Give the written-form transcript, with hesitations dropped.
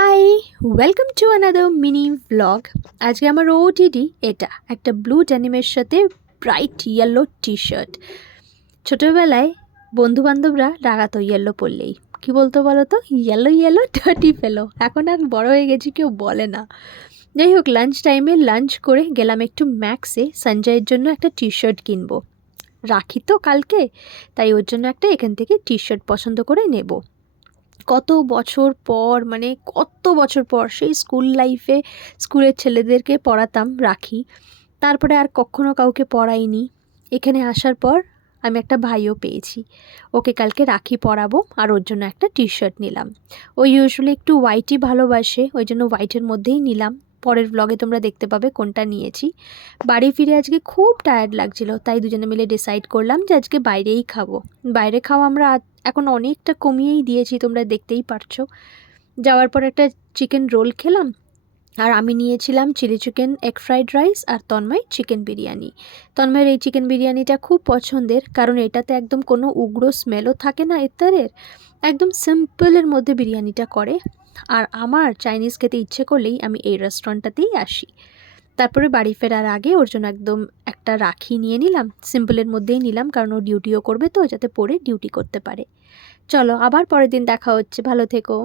High, welcome to another mini vlog. আজকে আমার OTD এটা একটা ব্লু ড্যানিমের সাথে ব্রাইট ইয়েলো টি শার্ট। ছোটোবেলায় বন্ধুবান্ধবরা রাগাতো ইয়েলো পরলেই, কী বলতো বলো তো, ইয়েলো ইয়েলো ডার্টি ফেলো। এখন আর বড় হয়ে গেছি, কেউ বলে না। যাই হোক, লাঞ্চ টাইমে লাঞ্চ করে গেলাম একটু ম্যাক্সে সঞ্জয়ের জন্য একটা টি শার্ট কিনবো। রাখি তো কালকে, তাই ওর জন্য একটা এখান থেকে টি শার্ট পছন্দ করে নেব। কত বছর পর, মানে কত বছর পর সেই স্কুল লাইফে স্কুলের ছেলেদেরকে পড়াতাম রাখি, তারপরে আর কখনো কাউকে পড়াইনি। এখানে আসার পর আমি একটা ভাইও পেয়েছি, ওকে কালকে রাখি পরাবো আর ওর জন্য একটা টি শার্ট নিলাম। ও ইউজুয়ালি একটু হোয়াইটই ভালোবাসে, ওই জন্য হোয়াইটের মধ্যেই নিলাম। পরের ব্লগে তোমরা দেখতে পাবে কোনটা নিয়েছি। বাড়ি ফিরে আজকে খুব টায়ার্ড লাগছিল, তাই দুজনে মিলে ডিসাইড করলাম যে আজকে বাইরেই খাবো। বাইরে খাওয়া আমরা এখন অনেকটা কমিয়েই দিয়েছি, তোমরা দেখতেই পারছো। যাওয়ার পর একটা চিকেন রোল খেলাম, আর আমি নিয়েছিলাম chilli chicken, egg fried rice, আর তন্ময় চিকেন বিরিয়ানি। তন্ময়ের এই চিকেন বিরিয়ানিটা খুব পছন্দের, কারণ এটাতে একদম কোনো উগ্র স্মেলও থাকে না ইত্যাদের, একদম সিম্পলের মধ্যে বিরিয়ানিটা করে। আর আমার চাইনিজ খেতে ইচ্ছে করলেই আমি এই রেস্টুরেন্টটাতেই আসি। তারপরে বাড়ি ফেরার আগে ওর জন্য একদম একটা রাখি নিয়ে নিলাম, সিম্পলের মধ্যেই নিলাম, কারণ ও ডিউটিও করবে তো, যাতে পরে ডিউটি করতে পারে। চলো, আবার পরের দিন দেখা হচ্ছে, ভালো থেকো।